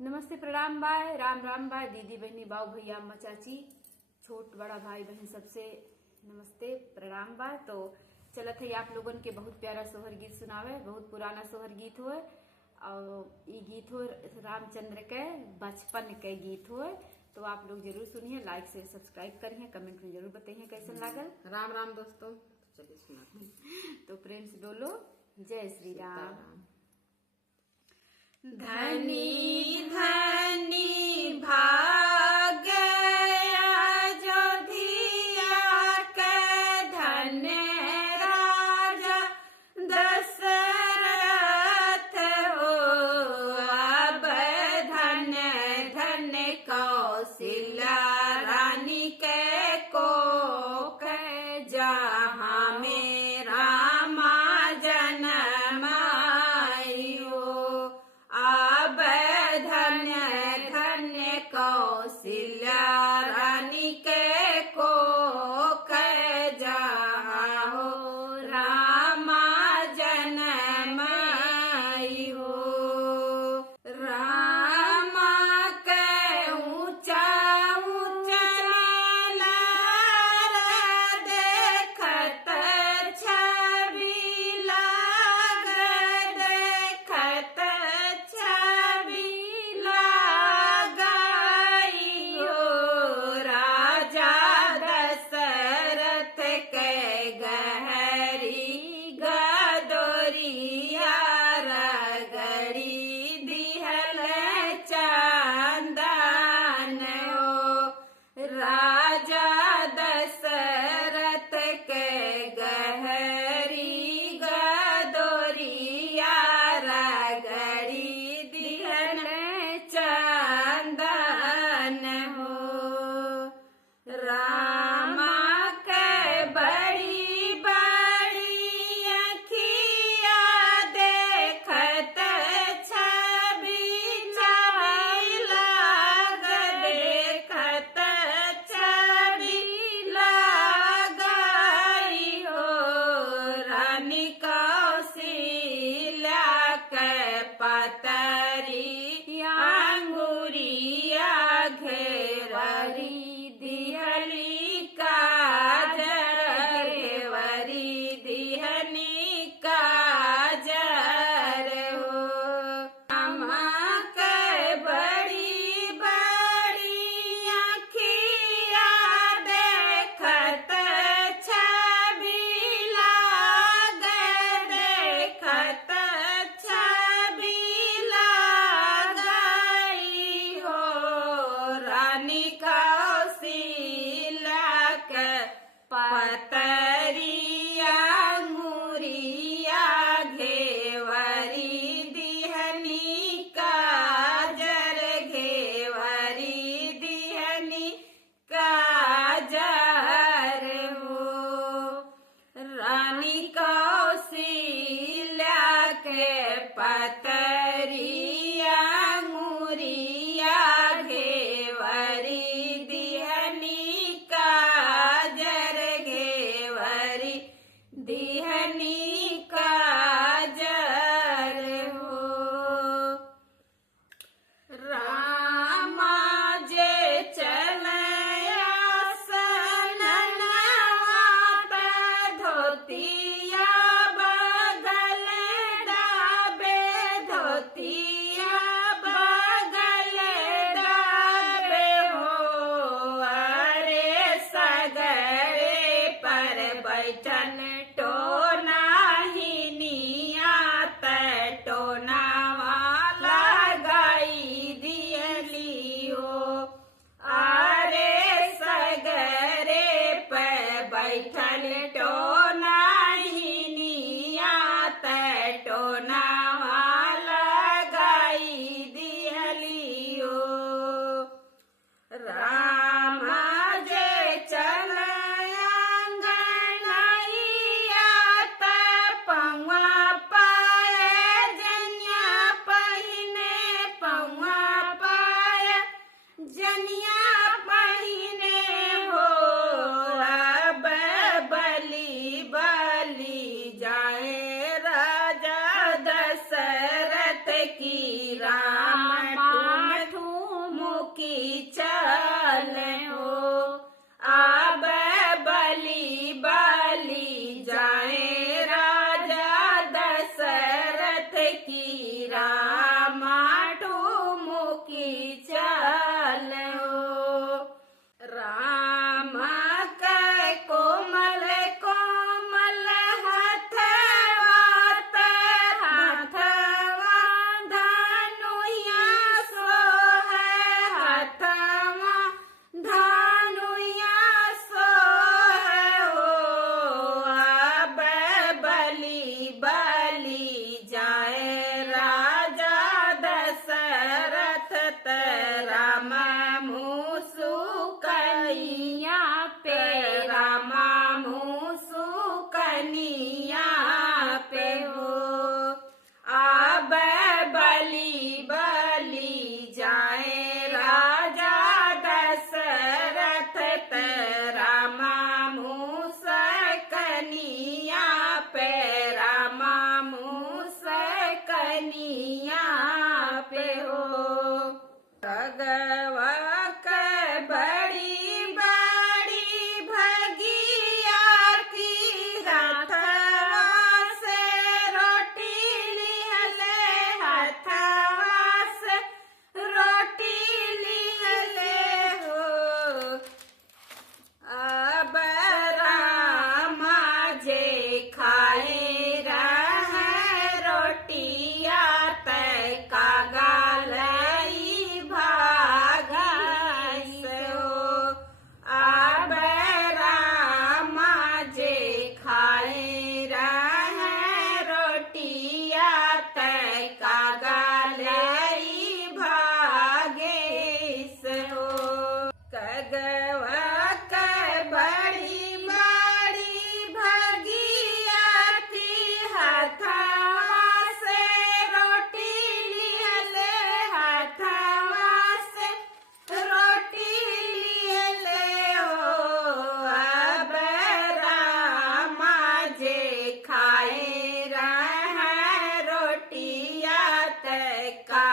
नमस्ते, प्रणाम by, Ram Ram by, दीदी बहनी बाऊ भैया अम्मा चाची छोट बड़ा भाई बहन सबसे नमस्ते प्रणाम बाय। तो चलत है आप लोगन के बहुत प्यारा सोहर गीत सुनावे। बहुत पुराना सोहर गीत हो और ये गीत हो रामचंद्र के बचपन के गीत हो। तो आप लोग जरूर सुनिए, लाइक से सब्सक्राइब करिए, कमेंट में जरूर बताइए कैसा लागल। राम राम दोस्तों, चलिए सुना। तो फ्रेंड्स बोलो जय श्री राम। धनी धनी भाग अयोध्या के धन्य राजा दशरथ हो। अब धन्य धन्य कौशल्या रानी के कोख जहाँ में रामा जन्म आयो। अब धन्य धन्य कौशल्या रानी के कोख जहाँ हो रामा जन्म आयो। रामा के ऊंचा ऊंचा लहर देखत छवि लाग, देखत छवि लगाइयो। राजा दशरथ के गहरी गदोरिया रगड़ी दिहल चंदन हो। राजा दशरथ के गहरी गदोरिया रगड़ी दिहल चंदन हो। रामा के बड़ी बड़ी अखिया देखत छवि छवि लाग, देखत छवि लगाई हो। रानी कौशल्या के पतरी अंगुरिया घेररी दिहली काजर, घेवरी दिहनी काजर हो। रामा के बड़ी बड़ी अखिया देखत छवि लाग, देखत छवि लाग चल हो। अब बलि बलि जाए राजा दशरथ की रामा ठुमुकी चल हो। राम के कोमल कोमल हथवा हथवा धनुया सोहे हथवा धनुया सोहे हो। अब बलि बलि जाए राजा दशरथ राम मूसु कनिया पे राम मूसु कनिया पे हो। अब बलि बलि जाए राजा दशरथ राम मूस कनिया पे राम मूस कनिया पे हो। भगवा के बड़ी बड़ी भगिया की हथवा से रोटी लिहले हथवा से रोटी लिहले हो। अब रामा जे खाए रहे रोटिया तय का गालई भागई हो। अब रामा जे खाए रहे रोटिया तय का गालई भागे हो। कगवा के बड़ी बड़ी भगिया की हथवा से रोटी लिहले हथवा से रोटी लिहले हो। अब रामा जे खाए रहे रोटिया तय का